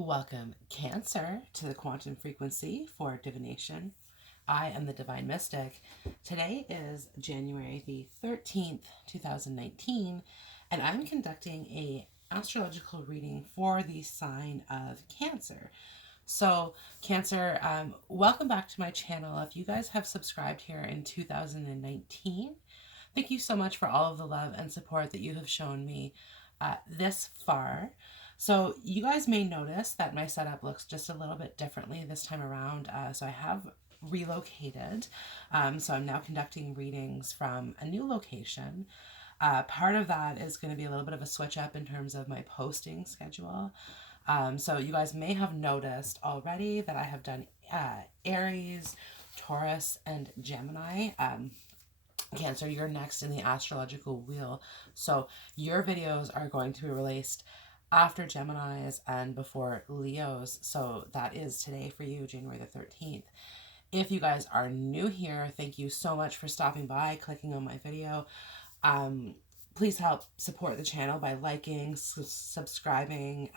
Welcome, Cancer, to the quantum frequency for divination. I am the Divine Mystic. Today is January the 13th, 2019, and I'm conducting a astrological reading for the sign of Cancer. So, Cancer, welcome back to my channel. If you guys have subscribed here in 2019, thank you so much for all of the love and support that you have shown me this far. So you guys may notice that my setup looks just a little bit differently this time around. So I have relocated. So I'm now conducting readings from a new location. Part of that is going to be a little bit of a switch up in terms of my posting schedule. So you guys may have noticed already that I have done Aries, Taurus, and Gemini. Cancer, you're next in the astrological wheel. So your videos are going to be released after Gemini's and before Leo's. So that is today for you, January the 13th. If you guys are new here, thank you so much for stopping by, clicking on my video. Please help support the channel by liking, subscribing,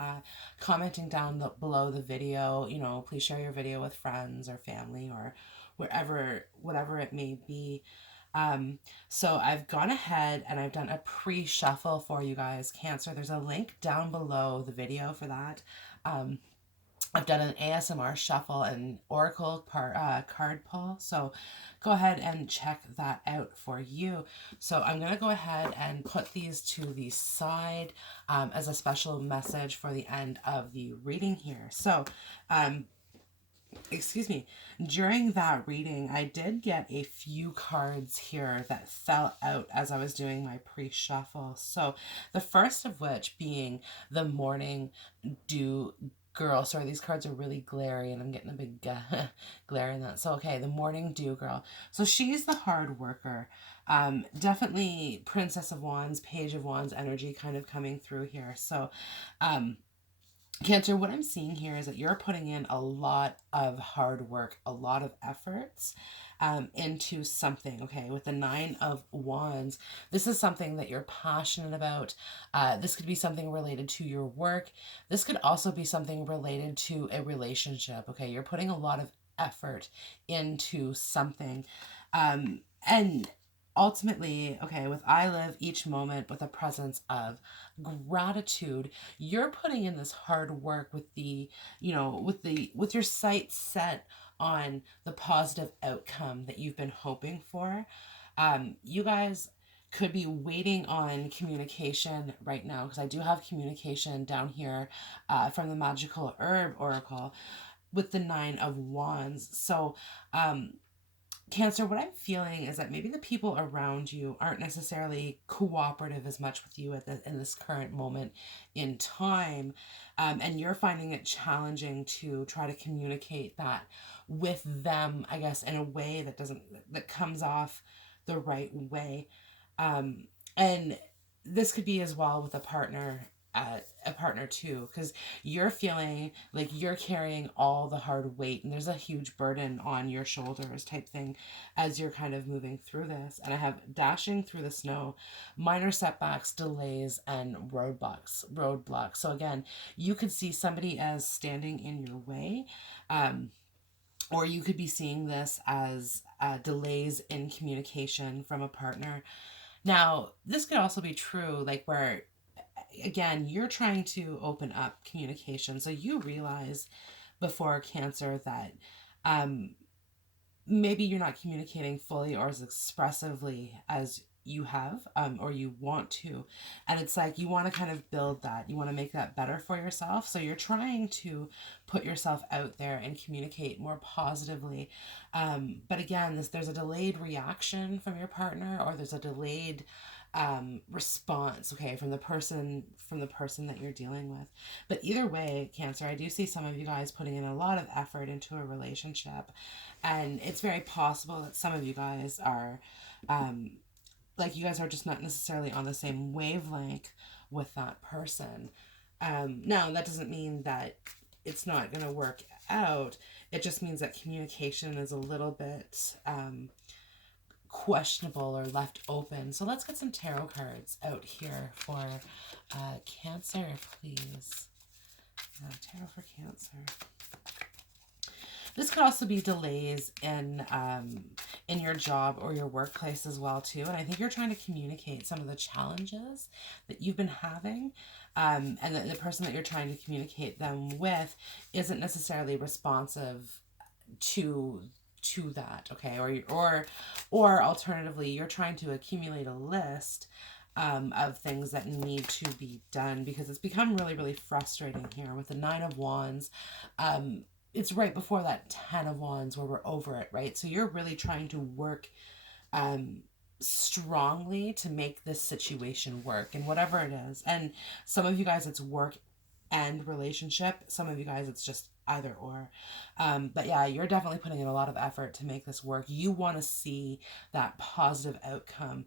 commenting down below the video. You know, please share your video with friends or family or whatever it may be. So I've gone ahead and I've done a pre-shuffle for you guys, Cancer. There's a link down below the video for that. I've done an ASMR shuffle and oracle card pull, so go ahead and check that out for you. So I'm going to go ahead and put these to the side as a special message for the end of the reading here. So, excuse me, during that reading, I did get a few cards here that fell out as I was doing my pre-shuffle. So the first of which being the morning dew girl. Sorry, these cards are really glary and I'm getting a big glare in that. So, okay, the morning dew girl. So she's the hard worker. Definitely Princess of Wands, Page of Wands energy kind of coming through here. So, Cancer, what I'm seeing here is that you're putting in a lot of hard work, a lot of efforts into something, okay? With the Nine of Wands, this is something that you're passionate about. This could be something related to your work. This could also be something related to a relationship, okay? You're putting a lot of effort into something. And ultimately, okay, with I live each moment with a presence of gratitude, you're putting in this hard work with the, you know, with your sights set on the positive outcome that you've been hoping for. You guys could be waiting on communication right now, because I do have communication down here from the Magical Herb Oracle with the Nine of Wands. So, Cancer, what I'm feeling is that maybe the people around you aren't necessarily cooperative as much with you in this current moment in time, and you're finding it challenging to try to communicate that with them, I guess, in a way that comes off the right way. And this could be as well with a partner too, because you're feeling like you're carrying all the hard weight and there's a huge burden on your shoulders type thing as you're kind of moving through this. And I have dashing through the snow, minor setbacks, delays, and roadblocks. So again, you could see somebody as standing in your way, or you could be seeing this as delays in communication from a partner. Now, this could also be true, like where again, you're trying to open up communication. So you realize before, Cancer, that maybe you're not communicating fully or as expressively as you have or you want to. And it's like you want to kind of build that. You want to make that better for yourself. So you're trying to put yourself out there and communicate more positively. But again, there's a delayed reaction from your partner, or there's a delayed response, okay, from the person that you're dealing with. But either way, Cancer, I do see some of you guys putting in a lot of effort into a relationship, and it's very possible that some of you guys are like you guys are just not necessarily on the same wavelength with that person. Now that doesn't mean that it's not going to work out. It just means that communication is a little bit questionable or left open. So let's get some tarot cards out here for Cancer, please. Tarot for Cancer? This could also be delays in your job or your workplace as well too. And I think you're trying to communicate some of the challenges that you've been having, and the person that you're trying to communicate them with isn't necessarily responsive to that. Okay, or alternatively, you're trying to accumulate a list of things that need to be done, because it's become really, really frustrating here with the Nine of Wands. It's right before that 10 of Wands where we're over it, right? So you're really trying to work strongly to make this situation work, and whatever it is. And some of you guys, it's work and relationship. Some of you guys, it's just either or. But yeah, you're definitely putting in a lot of effort to make this work. You want to see that positive outcome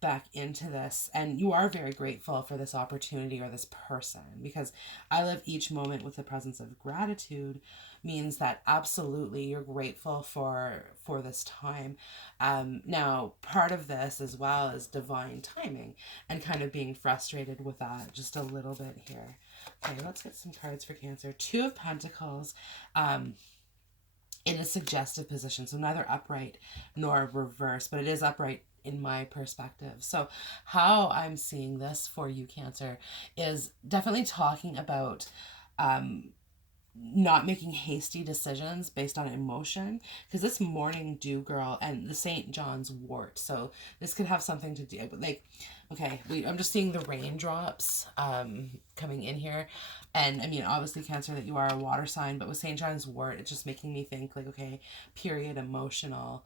back into this, and you are very grateful for this opportunity or this person, because I live each moment with the presence of gratitude means that absolutely you're grateful for this time. Now part of this as well is divine timing and kind of being frustrated with that just a little bit here. Okay, let's get some cards for Cancer. Two of Pentacles in a suggestive position, so neither upright nor reverse, but it is upright in my perspective. So how I'm seeing this for you, Cancer, is definitely talking about not making hasty decisions based on emotion, because this morning dew girl and the St. John's wort, so this could have something to do with, like, okay, I'm just seeing the raindrops coming in here. And I mean, obviously Cancer, that you are a water sign, but with St. John's wort, it's just making me think like, okay, period, emotional.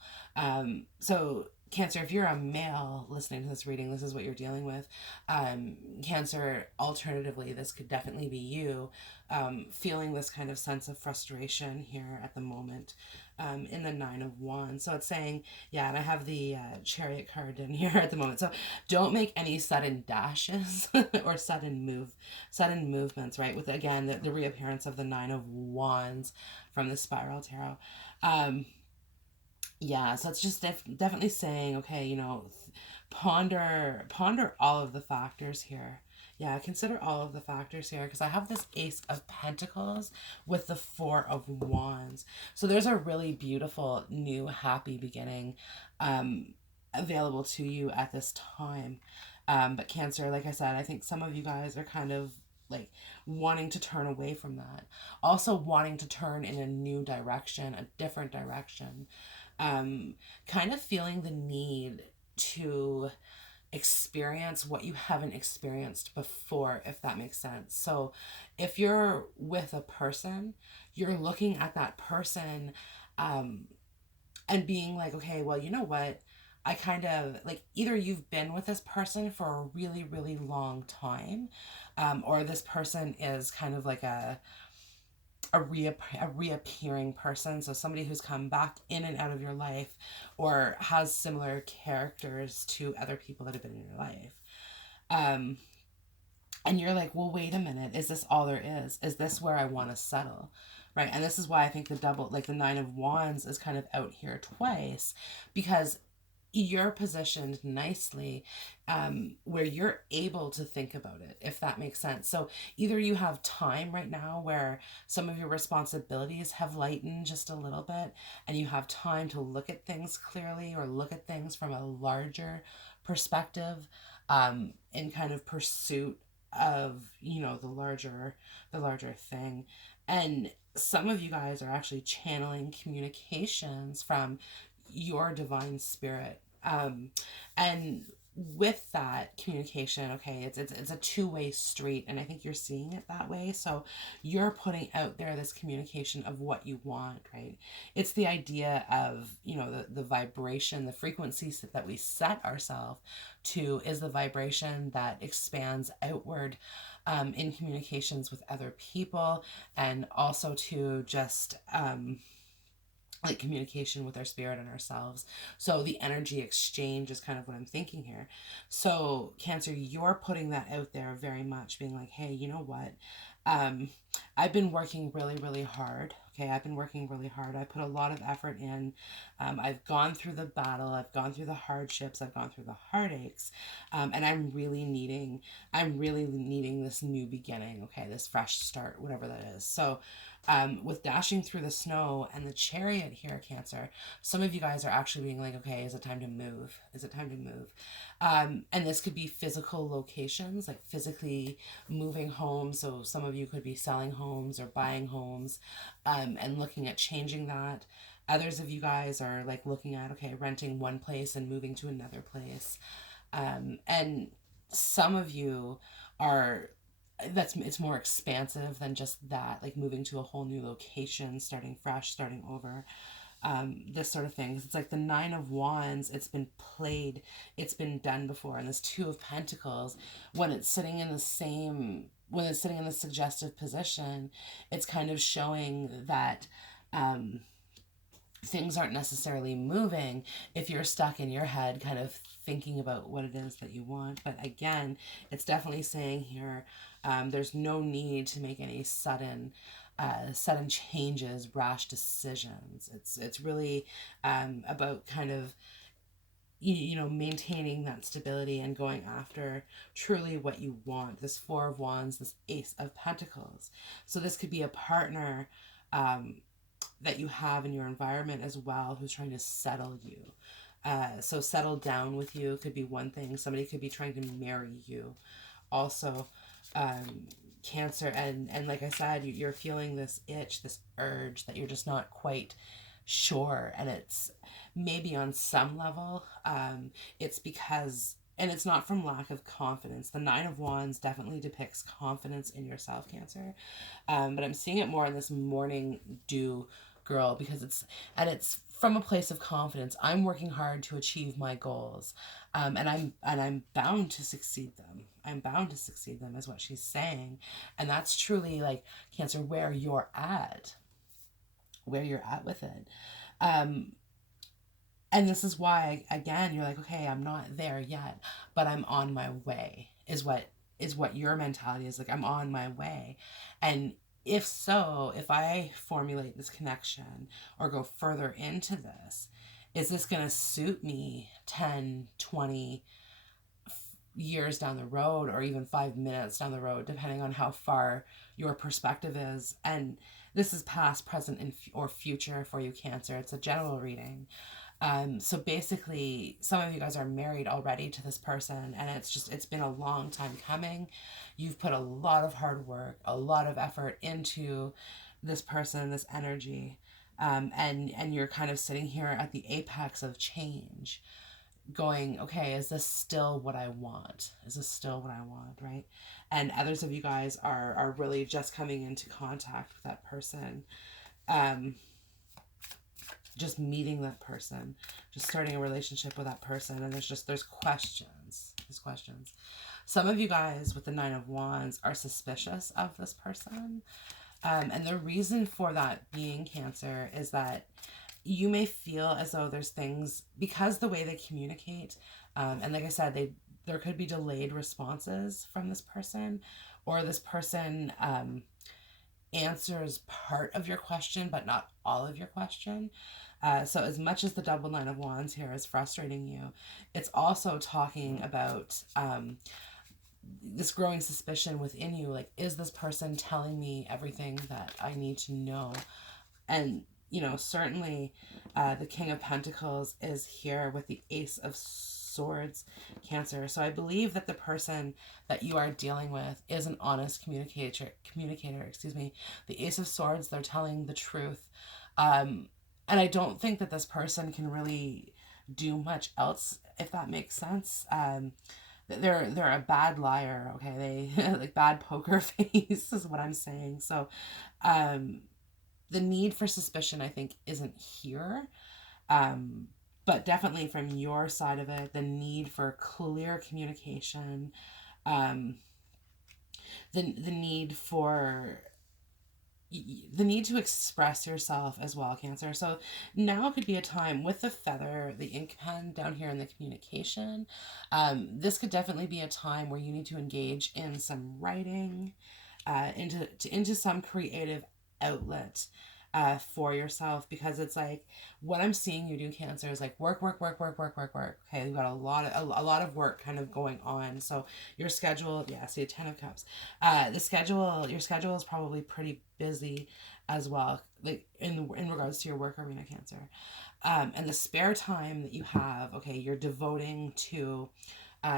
So Cancer, if you're a male listening to this reading, this is what you're dealing with. Cancer, alternatively, this could definitely be you feeling this kind of sense of frustration here at the moment in the Nine of Wands. So it's saying, yeah, and I have the Chariot card in here at the moment. So don't make any sudden dashes or sudden movements, right? With, again, the reappearance of the Nine of Wands from the Spiral Tarot. Yeah, so it's just definitely saying, okay, you know, ponder all of the factors here. Yeah, consider all of the factors here, because I have this Ace of Pentacles with the Four of Wands. So there's a really beautiful new happy beginning available to you at this time. But Cancer, like I said, I think some of you guys are kind of like wanting to turn away from that. Also wanting to turn in a new direction, a different direction. Kind of feeling the need to experience what you haven't experienced before, if that makes sense. So if you're with a person, you're looking at that person and being like, okay, well, you know what? I kind of like, either you've been with this person for a really, really long time, or this person is kind of like a reappearing person, so somebody who's come back in and out of your life or has similar characters to other people that have been in your life. And you're like, well, wait a minute, is this all there is this where I want to settle, right? And this is why I think the double, like the Nine of Wands is kind of out here twice, because you're positioned nicely where you're able to think about it, if that makes sense. So either you have time right now where some of your responsibilities have lightened just a little bit, and you have time to look at things clearly or look at things from a larger perspective in kind of pursuit of, you know, the larger thing. And some of you guys are actually channeling communications from your divine spirit, and with that communication, okay, it's a two-way street, and I think you're seeing it that way. So you're putting out there this communication of what you want, right? It's the idea of, you know, the vibration, the frequencies that we set ourselves to is the vibration that expands outward in communications with other people, and also to just like communication with our spirit and ourselves. So the energy exchange is kind of what I'm thinking here. So Cancer, you're putting that out there very much, being like, hey, you know what? I've been working really, really hard Okay, I've been working really hard. I put a lot of effort in. I've gone through the battle. I've gone through the hardships. I've gone through the heartaches, and I'm really needing this new beginning. Okay, this fresh start, whatever that is. So, with dashing through the snow and the chariot here, Cancer, some of you guys are actually being like, okay, is it time to move? Is it time to move? And this could be physical locations, like physically moving homes. So some of you could be selling homes or buying homes, and looking at changing that. Others of you guys are like looking at, okay, renting one place and moving to another place. And some of you are, it's more expansive than just that, like moving to a whole new location, starting fresh, starting over, this sort of thing. It's like the Nine of Wands, it's been played, it's been done before. And this Two of Pentacles, when it's sitting in the same, when it's sitting in the suggestive position, it's kind of showing that things aren't necessarily moving if you're stuck in your head kind of thinking about what it is that you want. But again, it's definitely saying here, there's no need to make any sudden changes, rash decisions. It's really about kind of maintaining that stability and going after truly what you want. This Four of Wands, this Ace of Pentacles. So this could be a partner that you have in your environment as well who's trying to settle you. So settle down with you could be one thing. Somebody could be trying to marry you. Also, Cancer, and like I said, you're feeling this itch, this urge that you're just not quite sure, and it's maybe on some level, it's because, and it's not from lack of confidence. The Nine of Wands definitely depicts confidence in yourself, Cancer, but I'm seeing it more in this morning dew girl, because it's from a place of confidence. I'm working hard to achieve my goals, and I'm bound to succeed them. I'm bound to succeed them is what she's saying, and that's truly like, Cancer, where you're at with it. And this is why, again, you're like, okay, I'm not there yet, but I'm on my way, is what your mentality is. Like, I'm on my way. And if so, if I formulate this connection or go further into this, is this going to suit me 10, 20 years down the road, or even 5 minutes down the road, depending on how far your perspective is? And this is past, present, or future for you, Cancer. It's a general reading. So basically, some of you guys are married already to this person, and it's been a long time coming. You've put a lot of hard work, a lot of effort into this person, this energy, and you're kind of sitting here at the apex of change, going, okay, is this still what I want? Is this still what I want, right? And others of you guys are really just coming into contact with that person. Just meeting that person, just starting a relationship with that person, and there's questions. Some of you guys with the Nine of Wands are suspicious of this person, and the reason for that being, Cancer, is that you may feel as though there's things, because the way they communicate, and like I said, there could be delayed responses from this person, or this person answers part of your question but not all of your question. So as much as the double Nine of Wands here is frustrating you, it's also talking about this growing suspicion within you. Like, is this person telling me everything that I need to know? And, certainly the King of Pentacles is here with the Ace of Swords, Cancer. So I believe that the person that you are dealing with is an honest communicator, The Ace of Swords, they're telling the truth. And I don't think that this person can really do much else, if that makes sense. They're a bad liar, okay? They like bad poker face is what I'm saying. So the need for suspicion, I think, isn't here. But definitely from your side of it, the need for clear communication, the need for the need to express yourself as well, Cancer. So now could be a time with the feather, the ink pen down here in the communication. This could definitely be a time where you need to engage in some writing, into some creative outlet. for yourself, because it's like what I'm seeing you do, Cancer, is like work, work, work, work, work, work, work. Okay, you've got a lot of work kind of going on. So your schedule, yeah, see, 10 of Cups. Your schedule is probably pretty busy as well, like in regards to your work arena, Cancer. And the spare time that you have, okay, you're devoting to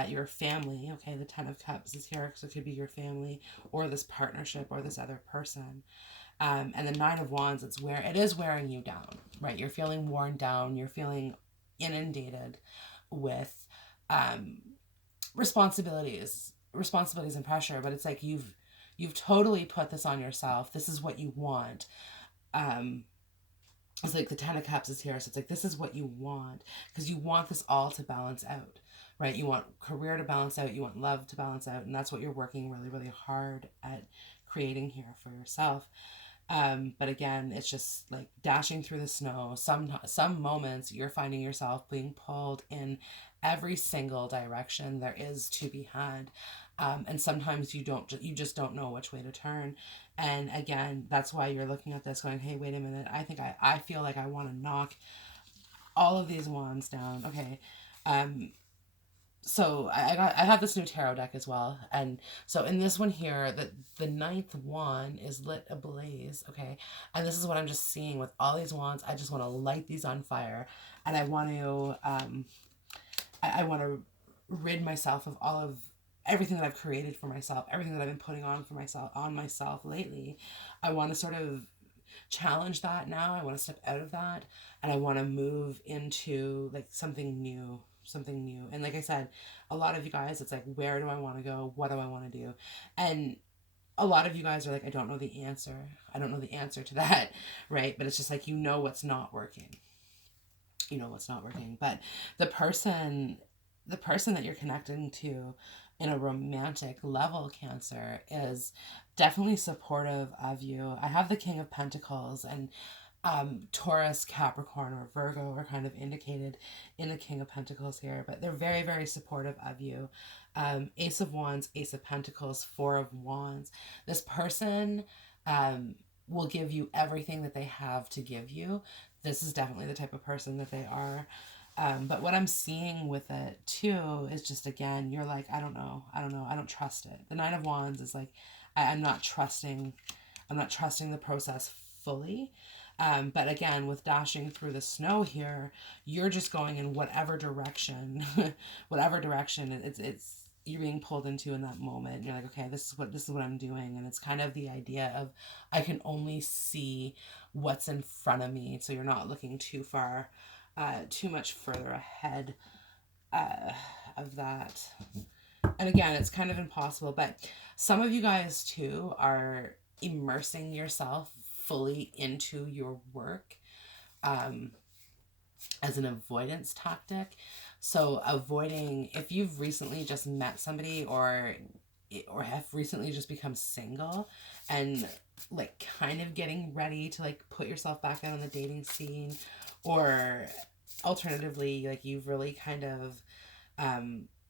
your family. Okay, the 10 of Cups is here, so it could be your family or this partnership or this other person. And the 9 of Wands, it is wearing you down, right? You're feeling worn down. You're feeling inundated with um, responsibilities and pressure. But it's like you've totally put this on yourself. This is what you want. Um, it's like the 10 of Cups is here, so it's like this is what you want, because you want this all to balance out, right? You want career to balance out, you want love to balance out, and that's what you're working really, really hard at creating here for yourself. But again, it's just like dashing through the snow. Some moments you're finding yourself being pulled in every single direction there is to be had, and sometimes you just don't know which way to turn. And again, that's why you're looking at this, going, "Hey, wait a minute. I feel like I want to knock all of these wands down." Okay, um, so I have this new tarot deck as well, and so in this one here, the ninth wand is lit ablaze. Okay, and this is what I'm just seeing with all these wands. I just want to light these on fire, and I want to I want to rid myself of all of everything that I've created for myself, everything that I've been putting on myself lately. I want to sort of challenge that now. I want to step out of that, and I want to move into like something new. And like I said, a lot of you guys, it's like, where do I want to go? What do I want to do? And a lot of you guys are like, I don't know the answer. I don't know the answer to that, right? But it's just like, what's not working. You know what's not working. But the person the person that you're connecting to in a romantic level, Cancer, is definitely supportive of you. I have the King of Pentacles, and Taurus, Capricorn, or Virgo are kind of indicated in the King of Pentacles here, but they're very, very supportive of you. Ace of Wands, Ace of Pentacles, Four of Wands. This person will give you everything that they have to give you. This is definitely the type of person that they are. But what I'm seeing with it too is just, again, you're like, I don't know, I don't trust it. The Nine of Wands is like, I'm not trusting, the process fully. But again, with dashing through the snow here, you're just going in whatever direction, it's you're being pulled into in that moment. And you're like, okay, this is what I'm doing, and it's kind of the idea of I can only see what's in front of me, so you're not looking too far, too much further ahead uh, of that. And again, it's kind of impossible, but some of you guys too are immersing yourself fully into your work um, as an avoidance tactic. So avoiding, if you've recently just met somebody, or have recently just become single, and like kind of getting ready to like put yourself back out on the dating scene, or alternatively, like you've really kind of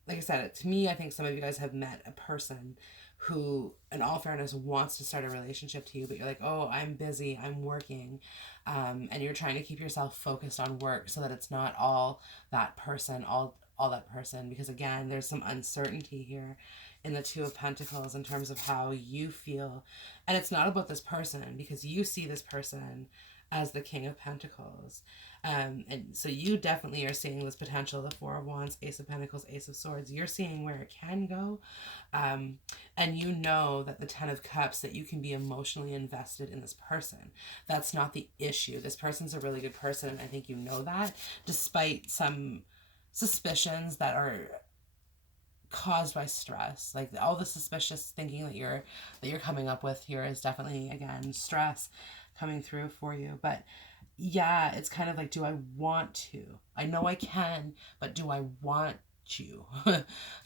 like I said, to me, I think some of you guys have met a person who, in all fairness, wants to start a relationship to you, but you're like, oh, I'm busy, I'm working, and you're trying to keep yourself focused on work so that it's not all that person, all that person, because again, there's some uncertainty here in the Two of Pentacles in terms of how you feel, and it's not about this person, because you see this person as the King of Pentacles. And so you definitely are seeing this potential, the Four of Wands, Ace of Pentacles, Ace of Swords. You're seeing where it can go. And you know that the Ten of Cups, that you can be emotionally invested in this person. That's not the issue. This person's a really good person. I think you know that, despite some suspicions that are caused by stress. Like all the suspicious thinking that you're coming up with here is definitely, again, stress coming through for you. But yeah, it's kind of like, do I want to? I know I can, but do I want you?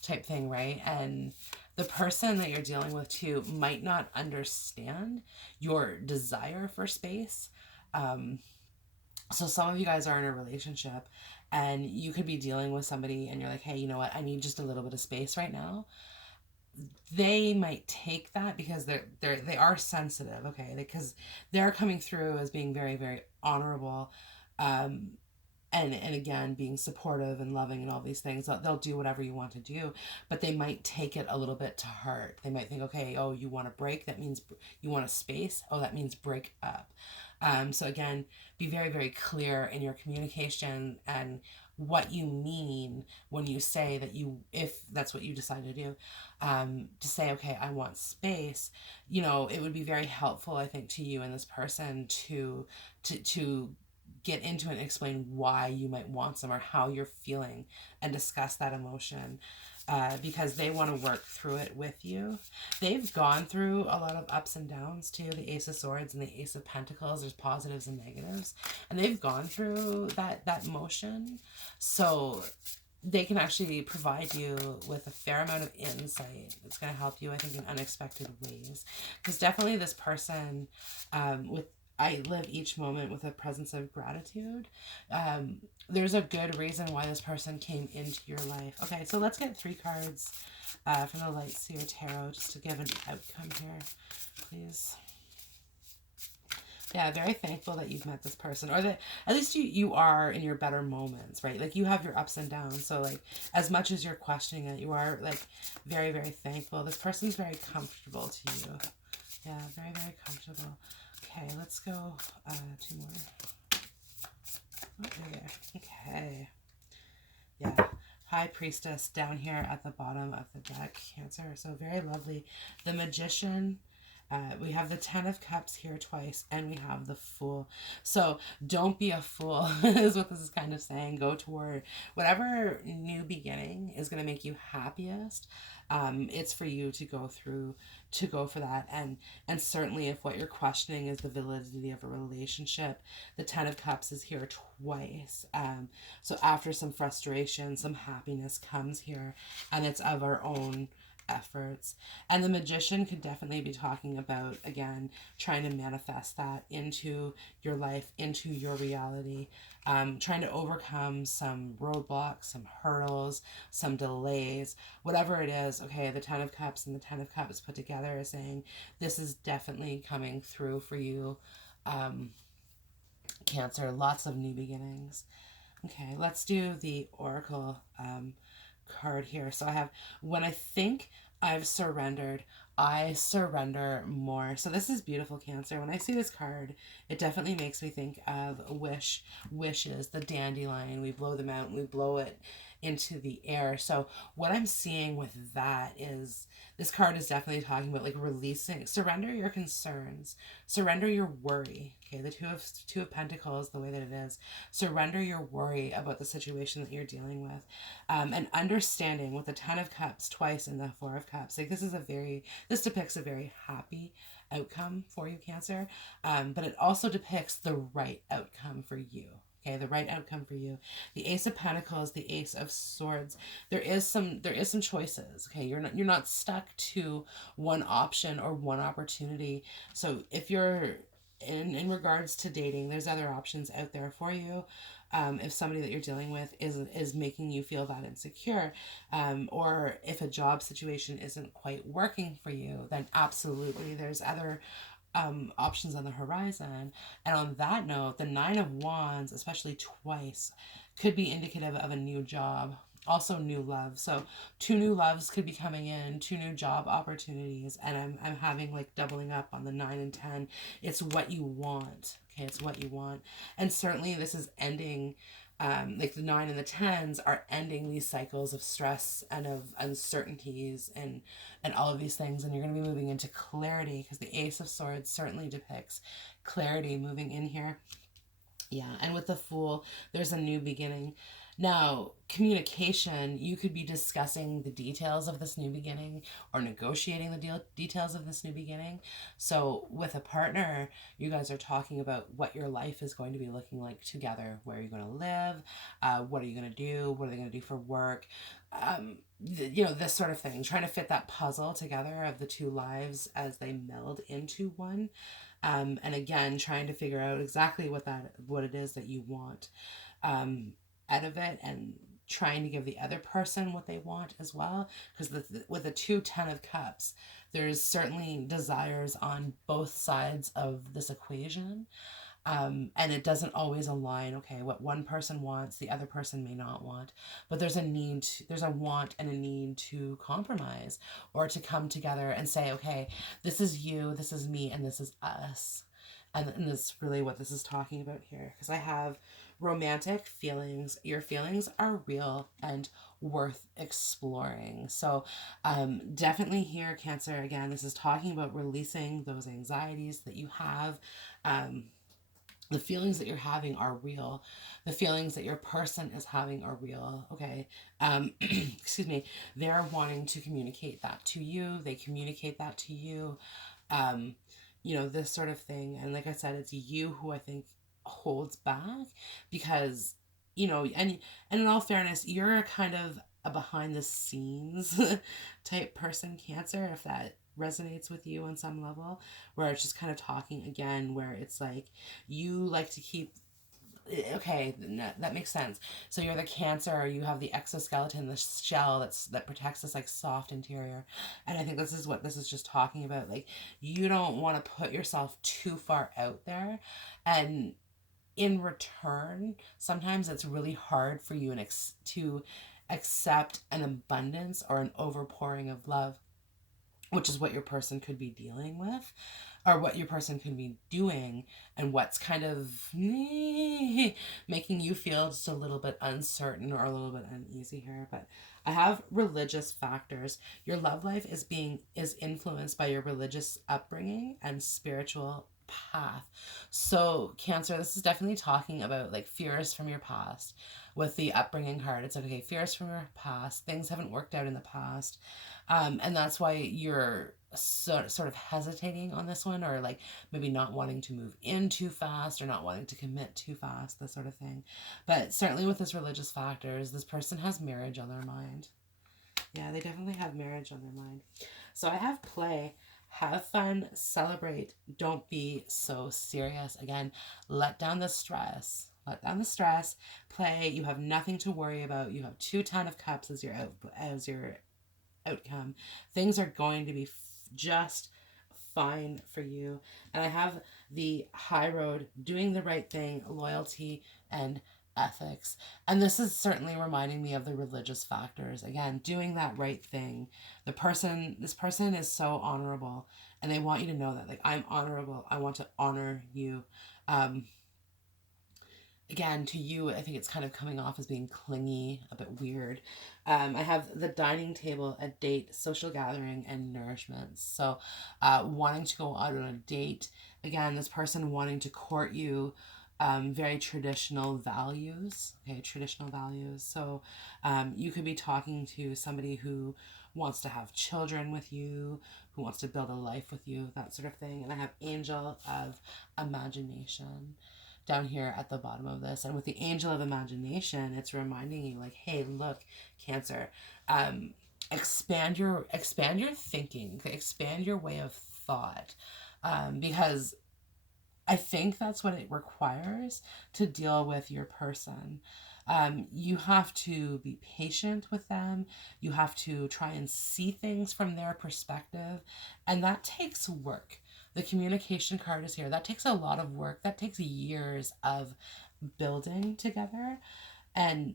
Type thing, right? And the person that you're dealing with too might not understand your desire for space. So some of you guys are in a relationship, and you could be dealing with somebody and you're like, hey, you know what? I need just a little bit of space right now. they might take that because they are sensitive, okay, because they're coming through as being very, very honorable, um, and again being supportive and loving and all these things. They'll do whatever you want to do, but they might take it a little bit to heart. They might think, okay, oh, you want a break, that means you want a space, oh, that means break up. So again, be very, very clear in your communication and what you mean when you say that you, if that's what you decide to do, to say, okay, I want space. It would be very helpful, I think, to you and this person to get into it and explain why you might want some or how you're feeling and discuss that emotion, because they want to work through it with you. They've gone through a lot of ups and downs too. The Ace of Swords and the Ace of Pentacles, there's positives and negatives, and they've gone through that motion. So they can actually provide you with a fair amount of insight. It's going to help you, I think, in unexpected ways. Because definitely this person, with I live each moment with a presence of gratitude. There's a good reason why this person came into your life. Okay, so let's get 3 cards from the Light Seer Tarot just to give an outcome here, please. Yeah, very thankful that you've met this person, or that at least you are in your better moments, right? Like, you have your ups and downs. So, like, as much as you're questioning it, you are, like, very, very thankful. This person's very comfortable to you. Yeah, very, very comfortable. Okay, let's go 2 more. Oh, there. Okay. Yeah. High Priestess down here at the bottom of the deck, Cancer. So very lovely. The Magician. We have the 10 of Cups here twice, and we have the Fool. So don't be a fool is what this is kind of saying. Go toward whatever new beginning is going to make you happiest. It's for you to go for that. And certainly if what you're questioning is the validity of a relationship, the 10 of Cups is here twice. So after some frustration, some happiness comes here, and it's of our own efforts. And the Magician could definitely be talking about, again, trying to manifest that into your life, into your reality, trying to overcome some roadblocks, some hurdles, some delays, whatever it is. Okay, the 10 of Cups and the 10 of Cups put together is saying this is definitely coming through for you, Cancer. Lots of new beginnings. Okay, let's do the Oracle card here. So I have, when I think I've surrendered, I surrender more. So this is beautiful, Cancer. When I see this card, it definitely makes me think of wishes, the dandelion. We blow them out and we blow it into the air. So what I'm seeing with that is this card is definitely talking about, like, releasing, surrender your concerns, surrender your worry. Okay, the two of Pentacles, the way that it is, surrender your worry about the situation that you're dealing with, and understanding with the 10 of Cups twice and the 4 of Cups. Like, this depicts a very happy outcome for you, Cancer, but it also depicts the right outcome for you. Okay, the right outcome for you. The Ace of Pentacles, the Ace of Swords. There is some choices. Okay, you're not stuck to one option or one opportunity. So if you're in regards to dating, there's other options out there for you. If somebody that you're dealing with is making you feel that insecure, or if a job situation isn't quite working for you, then absolutely there's other options on the horizon. And on that note, the 9 of Wands, especially twice, could be indicative of a new job, also new love. So 2 new loves could be coming in, 2 new job opportunities, and I'm having, like, doubling up on the 9 and 10. It's what you want. Okay, it's what you want. And certainly this is ending, like, the 9 and the 10s are ending these cycles of stress and of uncertainties and all of these things, and you're going to be moving into clarity, because the Ace of Swords certainly depicts clarity moving in here. Yeah, and with the Fool, there's a new beginning. Now, communication, you could be discussing the details of this new beginning or negotiating the details of this new beginning. So with a partner, you guys are talking about what your life is going to be looking like together. Where are you going to live? What are you going to do? What are they going to do for work? This sort of thing. Trying to fit that puzzle together of the 2 lives as they meld into one. And again, trying to figure out exactly what it is that you want out of it, and trying to give the other person what they want as well. Because with the two Ten of Cups, there's certainly desires on both sides of this equation. And it doesn't always align. Okay, what one person wants, the other person may not want, but there's a need, there's a want and a need to compromise or to come together and say, okay, this is you, this is me, and this is us. And that's really what this is talking about here. Because I have romantic feelings. Your feelings are real and worth exploring. So definitely here, Cancer, again, this is talking about releasing those anxieties that you have. The feelings that you're having are real. The feelings that your person is having are real. Okay. Excuse me. They're wanting to communicate that to you. They communicate that to you. Um, this sort of thing. And like I said, it's you who I think holds back because, and in all fairness, you're a kind of a behind the scenes type person, Cancer, if that resonates with you on some level, where it's just kind of talking again, where it's like you like to keep, okay, that makes sense. So you're the Cancer, or you have the exoskeleton, the shell that protects this like soft interior. And I think this is what this is just talking about. Like, you don't want to put yourself too far out there, and in return, sometimes it's really hard for you to accept an abundance or an overpouring of love, which is what your person could be dealing with, or what your person could be doing, and what's kind of making you feel just a little bit uncertain or a little bit uneasy here. But I have religious factors. Your love life is influenced by your religious upbringing and spiritual path. So Cancer, this is definitely talking about like fears from your past. With the upbringing card, it's like, okay, fears from your past, things haven't worked out in the past, and that's why you're sort of hesitating on this one, or like maybe not wanting to move in too fast or not wanting to commit too fast, this sort of thing. But certainly with this religious factors, this person has marriage on their mind. Yeah, they definitely have marriage on their mind. So I have play. Have fun, celebrate, don't be so serious. Again, let down the stress. Let down the stress, play. You have nothing to worry about. You have two Ten of Cups as your outcome. Things are going to be just fine for you. And I have the high road, doing the right thing, loyalty, and ethics. And this is certainly reminding me of the religious factors. Again, doing that right thing. This person is so honorable, and they want you to know that, like, I'm honorable. I want to honor you. Again, to you, I think it's kind of coming off as being clingy, a bit weird. I have the dining table, a date, social gathering, and nourishment. So, wanting to go out on a date. Again, this person wanting to court you. Very traditional values. Okay, traditional values. So, you could be talking to somebody who wants to have children with you, who wants to build a life with you, that sort of thing. And I have angel of imagination down here at the bottom of this. And with the angel of imagination, it's reminding you like, hey, look, Cancer, expand your thinking, expand your way of thought, because I think that's what it requires to deal with your person. You have to be patient with them. You have to try and see things from their perspective, and that takes work. The communication card is here. That takes a lot of work. That takes years of building together. And,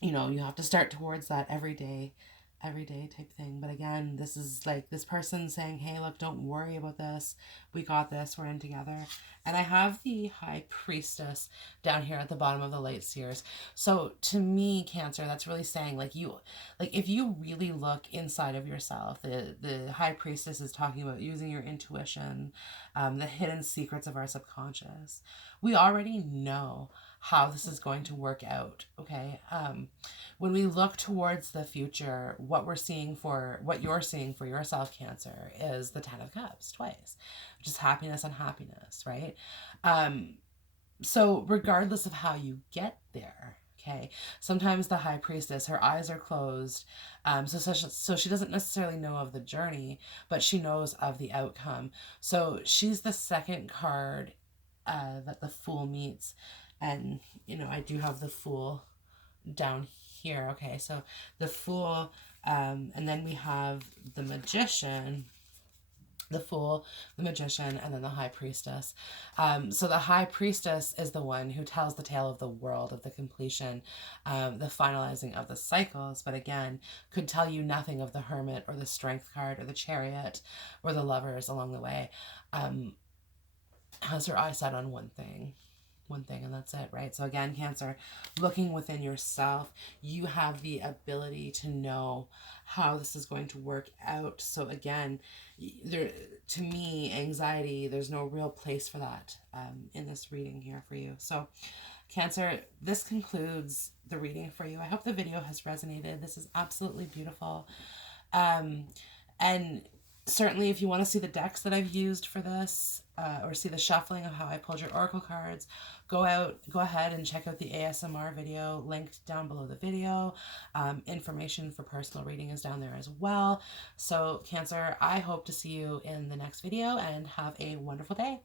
you have to start towards that every day type thing. But again, this is like this person saying, hey, look, don't worry about this. We got this. We're in together. And I have the High Priestess down here at the bottom of the Light Seers. So to me, Cancer, that's really saying like if you really look inside of yourself, the High Priestess is talking about using your intuition, the hidden secrets of our subconscious. We already know how this is going to work out. Okay. When we look towards the future, what you're seeing for yourself, Cancer, is the Ten of Cups twice, which is happiness and happiness, right? So regardless of how you get there, okay, sometimes the High Priestess, her eyes are closed, so she doesn't necessarily know of the journey, but she knows of the outcome. So she's the second card that the Fool meets, and I do have the Fool down here. Okay, so the Fool, and then we have the Magician, the Fool, the Magician, and then the High Priestess. So the High Priestess is the one who tells the tale of the world, of the completion, the finalizing of the cycles, but again, could tell you nothing of the Hermit or the Strength card or the Chariot or the Lovers along the way. Has her eye set on one thing, and that's it, right? So again, Cancer, looking within yourself, you have the ability to know how this is going to work out. So again, there, to me, anxiety, there's no real place for that in this reading here for you. So Cancer, this concludes the reading for you. I hope the video has resonated. This is absolutely beautiful. And certainly if you want to see the decks that I've used for this, or see the shuffling of how I pulled your oracle cards, go ahead and check out the ASMR video linked down below the video. Information for personal reading is down there as well. So Cancer, I hope to see you in the next video, and have a wonderful day.